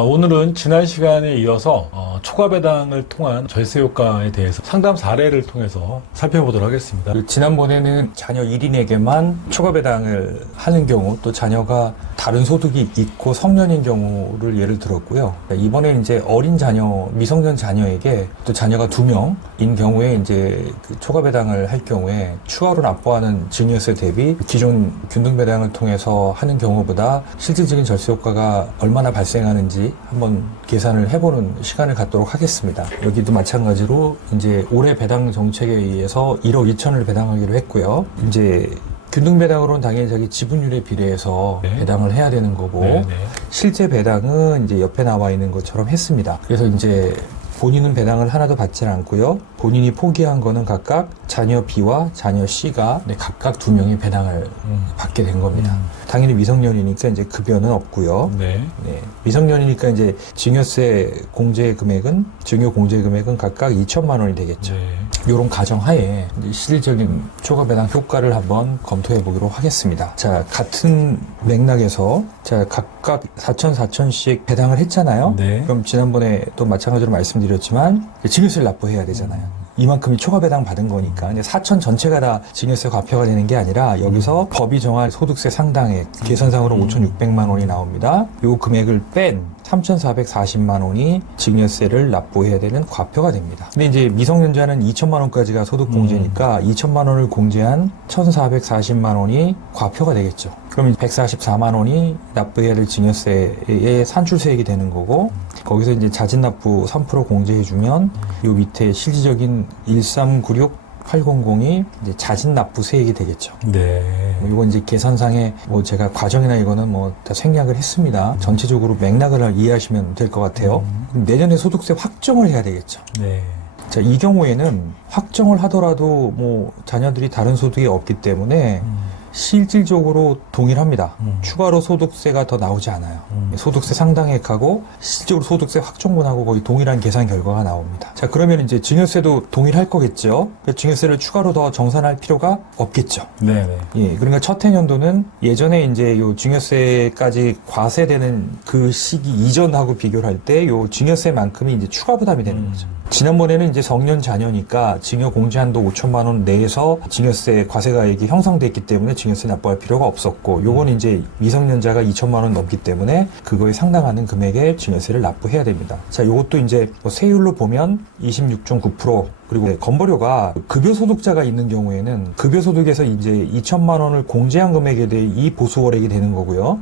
오늘은 지난 시간에 이어서 초과 배당을 통한 절세 효과에 대해서 상담 사례를 통해서 살펴보도록 하겠습니다. 지난번에는 자녀 1인에게만 초과 배당을 하는 경우, 또 자녀가 다른 소득이 있고 성년인 경우를 예를 들었고요. 이번에는 이제 어린 자녀, 미성년 자녀에게 또 자녀가 2명인 경우에 이제 그 초과 배당을 할 경우에 추가로 납부하는 증여세 대비 기존 균등 배당을 통해서 하는 경우보다 실질적인 절세 효과가 얼마나 발생하는지 한번 계산을 해보는 시간을 갖도록 하겠습니다. 여기도 마찬가지로 이제 올해 배당 정책에 의해서 1억 2천을 배당하기로 했고요. 이제 균등 배당으로는 당연히 자기 지분율에 비례해서 배당을 해야 되는 거고, 실제 배당은 이제 옆에 나와 있는 것처럼 했습니다. 그래서 이제 본인은 배당을 하나도 받지 않고요. 본인이 포기한 거는 각각 자녀 B와 자녀 C가 각각 2명이 배당을 받게 된 겁니다. 당연히 미성년이니까 이제 급여는 없고요. 미성년이니까 이제 증여 공제 금액은 각각 2천만 원이 되겠죠. 이런 가정하에 실질적인 초과 배당 효과를 한번 검토해 보기로 하겠습니다. 자, 같은 맥락에서 각각 4,000씩 배당을 했잖아요. 그럼 지난번에 또 마찬가지로 말씀드렸지만 증여세를 납부해야 되잖아요. 이만큼이 초과 배당 받은 거니까. 근데 4천 전체가 다 증여세 과표가 되는 게 아니라 여기서 법이 정한 소득세 상당액, 계산상으로 5,600만 원이 나옵니다. 요 금액을 뺀 3,440만 원이 증여세를 납부해야 되는 과표가 됩니다. 근데 이제 미성년자는 2천만 원까지가 소득 공제니까 2천만 원을 공제한 1,440만 원이 과표가 되겠죠. 그럼 144만 원이 납부해야 될 증여세의 산출세액이 되는 거고, 거기서 이제 자진납부 3% 공제해주면 요 밑에 실질적인 1396800이 이제 자진납부세액이 되겠죠. 이건 이제 계산상에 제가 과정이나 이거는 다 생략을 했습니다. 전체적으로 맥락을 이해하시면 될 것 같아요. 그럼 내년에 소득세 확정을 해야 되겠죠. 자, 이 경우에는 확정을 하더라도 자녀들이 다른 소득이 없기 때문에 실질적으로 동일합니다. 추가로 소득세가 더 나오지 않아요. 소득세 상당액하고 실질적으로 소득세 확정분하고 거의 동일한 계산 결과가 나옵니다. 자, 그러면 이제 증여세도 동일할 거겠죠. 증여세를 추가로 더 정산할 필요가 없겠죠. 그러니까 첫 해년도는 예전에 이제 요 증여세까지 과세되는 그 시기 이전하고 비교를 할 때 요 증여세만큼이 이제 추가 부담이 되는 거죠. 지난번에는 이제 성년 자녀니까 증여 공제 한도 5천만 원 내에서 증여세 과세가액이 형성됐기 때문에 증여세 납부할 필요가 없었고, 요건 이제 미성년자가 2천만 원 넘기 때문에 그거에 상당하는 금액의 증여세를 납부해야 됩니다. 자, 요것도 이제 세율로 보면 26.9%, 그리고 건보료가 급여소득자가 있는 경우에는 급여소득에서 이제 2천만 원을 공제한 금액에 대해 이 보수월액이 되는 거고요.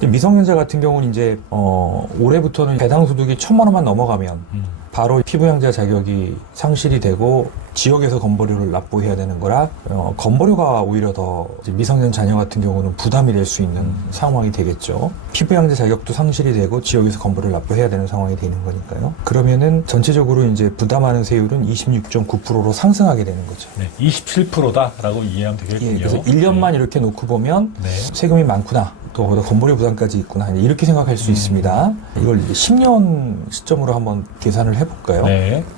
미성년자 같은 경우는 이제 올해부터는 배당소득이 1,000만 원만 넘어가면 바로 피부양자 자격이 상실이 되고 지역에서 건보료를 납부해야 되는 거라 건보료가 오히려 더 미성년 자녀 같은 경우는 부담이 될 수 있는 상황이 되겠죠. 피부양자 자격도 상실이 되고 지역에서 건보료를 납부해야 되는 상황이 되는 거니까요. 그러면은 전체적으로 이제 부담하는 세율은 26.9%로 상승하게 되는 거죠. 27%다라고 이해하면 되겠군요. 그래서 1년만 이렇게 놓고 보면 세금이 많구나, 또 건보료 부담까지 있구나, 이렇게 생각할 수 있습니다. 이걸 이제 10년 시점으로 한번 계산을 해볼까요?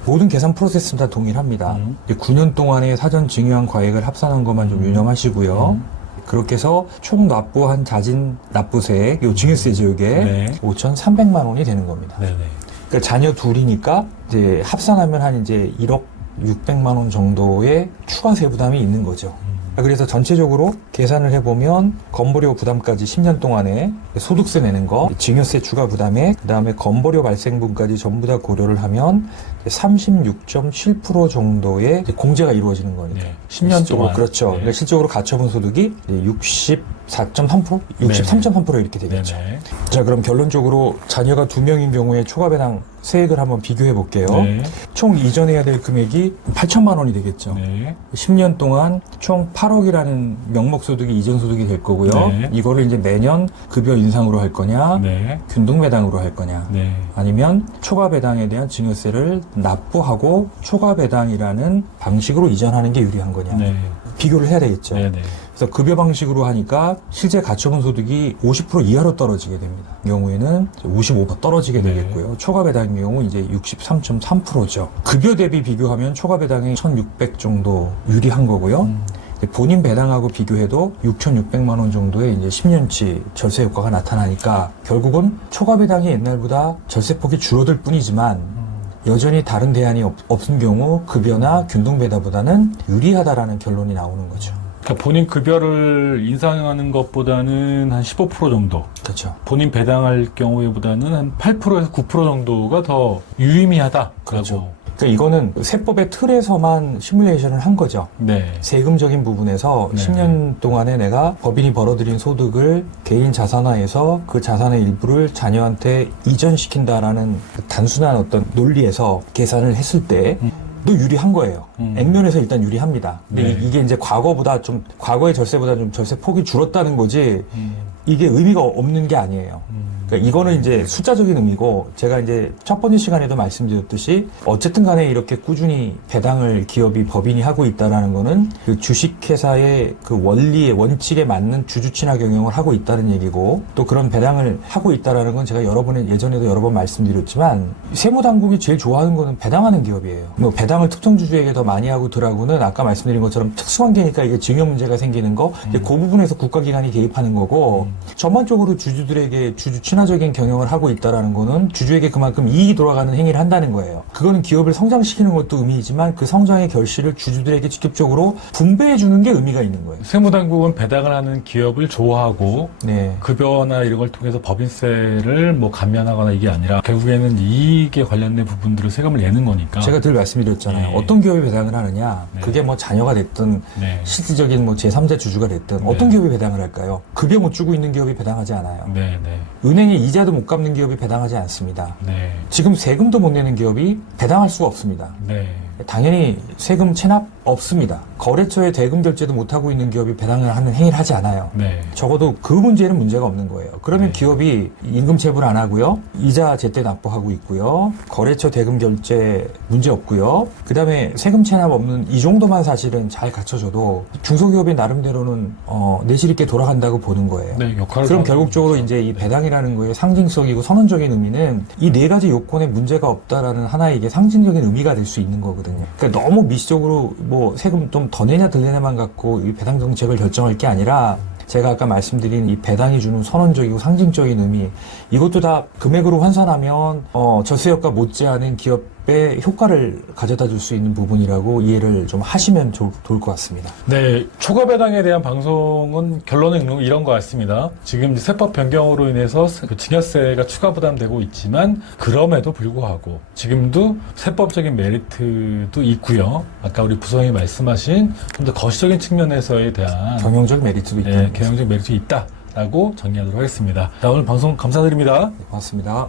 모든 계산 프로세스는 다 동일합니다. 9년 동안에 사전 증여한 과액을 합산한 것만 좀 유념하시고요. 그렇게 해서 총 납부한 자진 납부세액, 요 증여세 지역에 5,300만 원이 되는 겁니다. 그러니까 자녀 둘이니까 이제 합산하면 한 이제 1억 600만 원 정도의 추가세 부담이 있는 거죠. 그래서 전체적으로 계산을 해보면 건보료 부담까지 10년 동안에 소득세 내는 거, 증여세 추가 부담에, 그 다음에 건보료 발생분까지 전부 다 고려를 하면 36.7% 정도의 공제가 이루어지는 거니까. 10년 동안. 그렇죠. 그러니까 실적으로 가처분 소득이 64.3%? 63.3% 이렇게 되겠죠. 자, 그럼 결론적으로 자녀가 2명인 경우에 초과 배당 세액을 한번 비교해 볼게요. 총 이전해야 될 금액이 8천만 원이 되겠죠. 10년 동안 총 8억이라는 명목 소득이 이전 소득이 될 거고요. 이거를 이제 매년 급여 인상으로 할 거냐, 균등 배당으로 할 거냐, 아니면 초과 배당에 대한 증여세를 납부하고 초과 배당이라는 방식으로 이전하는 게 유리한 거냐. 비교를 해야 되겠죠. 그래서 급여 방식으로 하니까 실제 가처분 소득이 50% 이하로 떨어지게 됩니다. 이 경우에는 55% 떨어지게 되겠고요. 초과 배당의 경우 이제 63.3%죠. 급여 대비 비교하면 초과 배당이 1,600 정도 유리한 거고요. 본인 배당하고 비교해도 6,600만 원 정도의 이제 10년치 절세 효과가 나타나니까 결국은 초과 배당이 옛날보다 절세폭이 줄어들 뿐이지만 여전히 다른 대안이 없은 경우 급여나 균등 배당보다는 유리하다라는 결론이 나오는 거죠. 그러니까 본인 급여를 인상하는 것보다는 한 15% 정도. 그렇죠. 본인 배당할 경우에보다는 한 8%에서 9% 정도가 더 유의미하다. 그렇죠. 그러니까 이거는 세법의 틀에서만 시뮬레이션을 한 거죠. 네. 세금적인 부분에서 네. 10년 동안에 내가 법인이 벌어들인 소득을 개인 자산화해서 그 자산의 일부를 자녀한테 이전시킨다라는 단순한 어떤 논리에서 계산을 했을 때 또 유리한 거예요. 액면에서 일단 유리합니다. 근데 네. 이게 이제 과거의 절세보다 좀 절세 폭이 줄었다는 거지 이게 의미가 없는 게 아니에요. 그러니까 이거는 이제 숫자적인 의미고 제가 이제 첫 번째 시간에도 말씀드렸듯이 어쨌든 간에 이렇게 꾸준히 배당을 기업이 법인이 하고 있다라는 거는 그 주식회사의 그 원리에 원칙에 맞는 주주 친화 경영을 하고 있다는 얘기고 또 그런 배당을 하고 있다라는 건 제가 예전에도 여러 번 말씀드렸지만 세무당국이 제일 좋아하는 거는 배당하는 기업이에요. 뭐 배당을 특정 주주에게 더 많이 하고 덜하고는 아까 말씀드린 것처럼 특수관계니까 이게 증여 문제가 생기는 거 그 부분에서 국가기관이 개입하는 거고 전반적으로 주주들에게 주주 친화적인 경영을 하고 있다라는 거는 주주에게 그만큼 이익이 돌아가는 행위를 한다는 거예요. 그거는 기업을 성장시키는 것도 의미이지만 그 성장의 결실을 주주들에게 직접적으로 분배해 주는 게 의미가 있는 거예요. 세무당국은 배당을 하는 기업을 좋아하고 네. 급여나 이런 걸 통해서 법인세를 뭐 감면하거나 이게 아니라 결국에는 이익에 관련된 부분들을 세금을 내는 거니까. 제가 늘 말씀드렸잖아요. 네. 어떤 기업이 배당을 하느냐. 네. 그게 뭐 자녀가 됐든 네. 실질적인 뭐 제3자 주주가 됐든 네. 어떤 기업이 배당을 할까요? 급여 못 주고 있는 기업이 배당하지 않아요. 네, 네, 은행에 이자도 못 갚는 기업이 배당하지 않습니다. 네, 지금 세금도 못 내는 기업이 배당할 수가 없습니다. 네. 당연히 세금 체납 없습니다. 거래처에 대금 결제도 못하고 있는 기업이 배당을 하는 행위를 하지 않아요. 네. 적어도 그 문제는 문제가 없는 거예요. 그러면 네. 기업이 임금 체불 안 하고요. 이자 제때 납부하고 있고요. 거래처 대금 결제 문제 없고요. 그 다음에 세금 체납 없는 이 정도만 사실은 잘 갖춰져도 중소기업이 나름대로는 내실 있게 돌아간다고 보는 거예요. 네, 역할을 그럼 하는 결국적으로 거죠. 이제 이 배당이라는 거의 상징적이고 선언적인 의미는 이 네 가지 요건에 문제가 없다라는 하나의 이게 상징적인 의미가 될 수 있는 거거든요. 그러니까 너무 미시적으로 뭐 세금 좀 더 내냐 덜 내냐만 갖고 이 배당 정책을 결정할 게 아니라 제가 아까 말씀드린 이 배당이 주는 선언적이고 상징적인 의미 이것도 다 금액으로 환산하면 절세효과 못지않은 기업의 효과를 가져다 줄 수 있는 부분이라고 이해를 좀 하시면 좋을 것 같습니다. 네, 초과 배당에 대한 방송은 결론은 이런 것 같습니다. 지금 이제 세법 변경으로 인해서 그 증여세가 추가 부담되고 있지만 그럼에도 불구하고 지금도 세법적인 메리트도 있고요. 아까 우리 부성이 말씀하신 좀 더 거시적인 측면에서에 대한 경영적 메리트도 있다. 경영적 메리트가 있다라고 정리하도록 하겠습니다. 자, 오늘 방송 감사드립니다. 고맙습니다.